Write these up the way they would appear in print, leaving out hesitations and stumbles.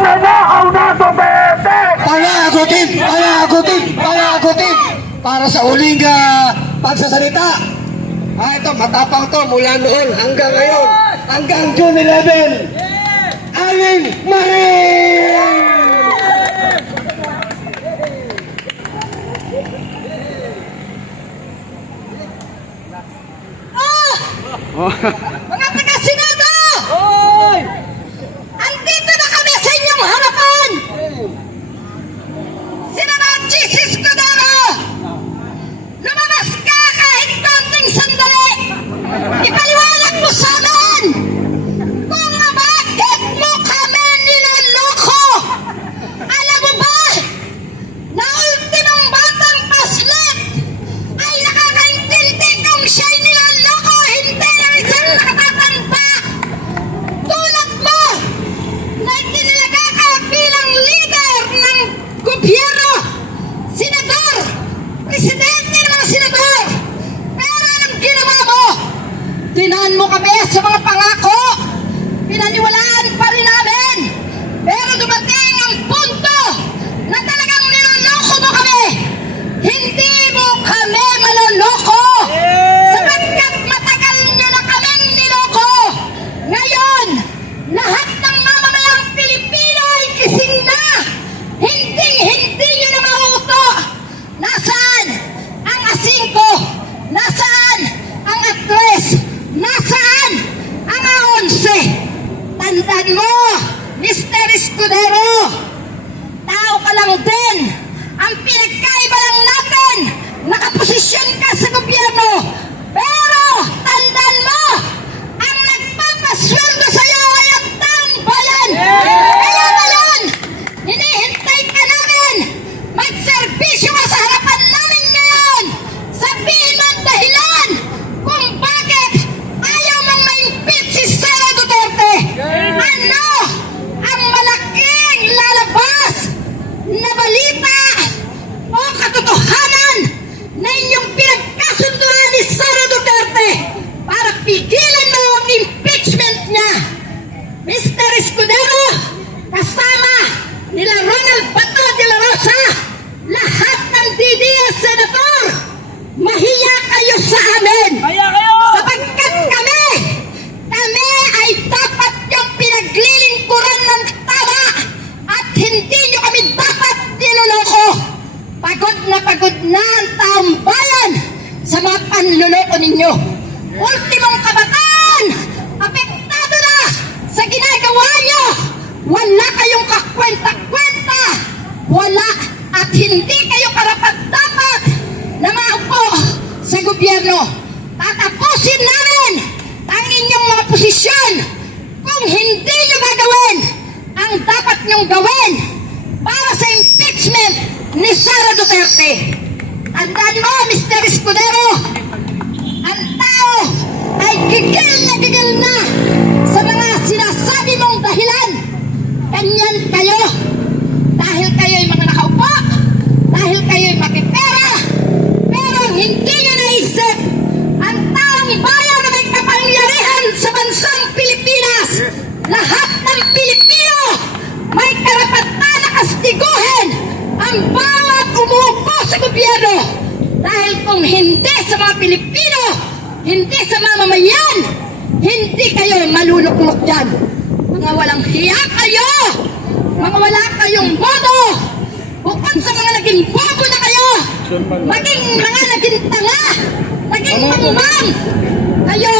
Magnanakaw na Duterte! Panagutin para sa uling pagsasalita. Ito, matapang to mula noon hanggang ngayon, hanggang June 11. Aling Marie! Mga taga-Senado! Andito na kami sa inyong harapan! Senador Jesus Cordero! Lumabas ka kahit konting sandali! Ipaliwanag mo sa amin kung bakit mo kami niloloko! Alam mo ba na ultimong batang paslit ay nakakaintindi kung siya'y niloloko, hindi ang isang nakatatanda tulad mo na itinilaga ka bilang leader ng gobyerno, senador, presidente ng mga senador. Pero anong ginawa mo? Dinahan mo kami sa mga pangako. Pinaniwalaan pa rin namin. Pero dumating ang punto na talagang niloloko mo kami. Hindi mo kami maloloko. Sapagkat matagal nyo na kaming niloko. Ngayon, lahat ng mamamayang Pilipino ay gising na. Hindi nyo na mauto. Nasaan ang A5? Nasaan ang A3? Nasaan ang A11? Tandaan mo, Mr. Escudero, tao ka lang din. Ang pinagkaiba lang natin, nakaposisyon ka sa gobyerno. Pero, tandaan mo, ang nagpapasweldo sa'yo ay ang taong bayan. Kaya ngayon, hinihintay ka namin. Magserbisyo ka sa harapan namin ngayon. Sabihin mo ang dahilan kung bakit ayaw mong ma-impeach si Sara Duterte. Ano ang malaking lalabas na balita o katotohanan na inyong pinagkasunduan ni Sara Duterte para pigilan mo ang impeachment niya? Mr. Escudero, kasama nila Ronald Bato de la Rosa, lahat ng DDS senator, mahiya kayo sa amin. Sapagkat kami ay dapat yung pinaglilingkuran ng tama at hindi nyo kami dapat niloloko. Pagod na ang taong bayan sa mga panloloko ninyo. Ultimong kabataan, apektado na sa ginagawa nyo. Wala kayong kakwenta-kwenta. Wala at hindi kayo karapat-dapat na maupo sa gobyerno. Tatapusin namin ang inyong mga posisyon kung hindi nyo gagawin ang dapat nyong gawin para sa impeachment ni Sara Duterte. Tandaan mo, Mr. Escudero, ang tao ay gigil na sa mga sinasabi mong dahilan. Ganyan kayo. Dahil kayo'y mga nakaupo, dahil kayo'y makipera, pero hindi nyo naisip ang taong bayan na may kapangyarihan sa bansang Pilipinas. Lahat ng Pilipino may karapatan na kastiguhin ang bawat umuupo sa gobyerno. Dahil kung hindi sa mga Pilipino, hindi sa mamamayan, hindi kayo maluluklok dyan. Mga walang hiya kayo! Mga wala kayong bodo! Bukod sa mga naging bobo na kayo, maging mga naging tanga, naging mangmang, kayo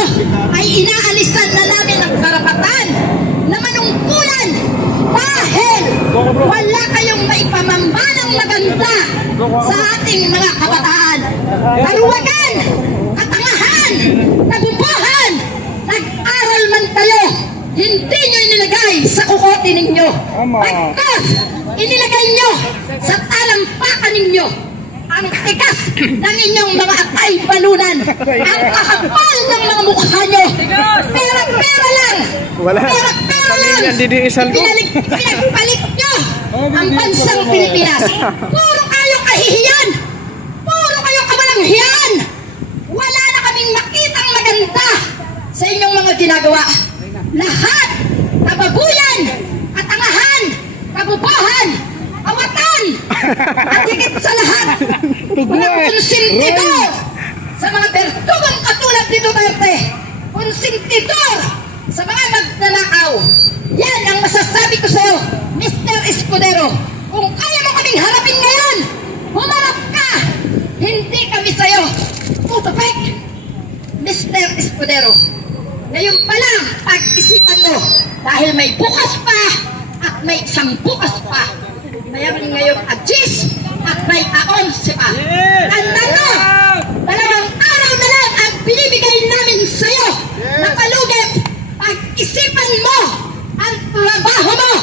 ay inaalisan na namin ang karapatan na manungkulan dahil wala kayong maipamambanang maganda sa ating mga kabataan. Kaluwagan, katangahan, kagubahan, nag-aral man kayo, hindi nyo inilagay sa kukote ninyo. Pagkas inilagay nyo sa talampakan ninyo ang tikas ng inyong mga atay balunan, ang kakapal ng mga mukha nyo. Pera-pera lang. Pera-pera lang. Pinagpalit nyo ang bansang Pilipinas. Puro kayo kahihiyan. Puro kayo kamalanghiyan. Wala na kaming makitang maganda sa inyong mga ginagawa. Lahat, kababuyan, katangahan, At higit sa lahat, walang konsentidor sa mga bertugong katulad ni Duterte. Konsentidor sa mga magnanakaw. Yan ang masasabi ko sa'yo, Mr. Escudero. Kung kaya mo kaming harapin ngayon, humarap ka. Hindi kami sa'yo tutupik, Mr. Escudero. Ngayon pa lang, pag-isipan mo, dahil may bukas pa at may isang bukas pa. Mayroon ngayong Agis at may 11 pa. Tanda mo, 2 araw na lang ang binibigay namin sa'yo na palugit. Pag-isipan mo ang trabaho mo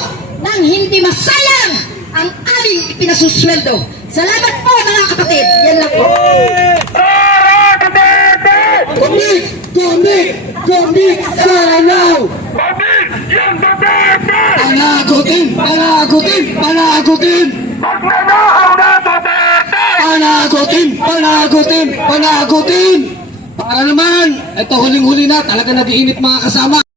nang hindi masayang ang aming ipinasusweldo. Salamat po mga kapatid. Yan lang po. Sara Duterte! Gumik! Gumik! Gumik! Sanaw! Babig yung Duterte! Panagutin! Panagutin! Panagutin! Magnanakaw na Duterte! Panagutin! Panagutin! Panagutin! Para naman, ito huling-huli na, talaga nag-iinit mga kasama.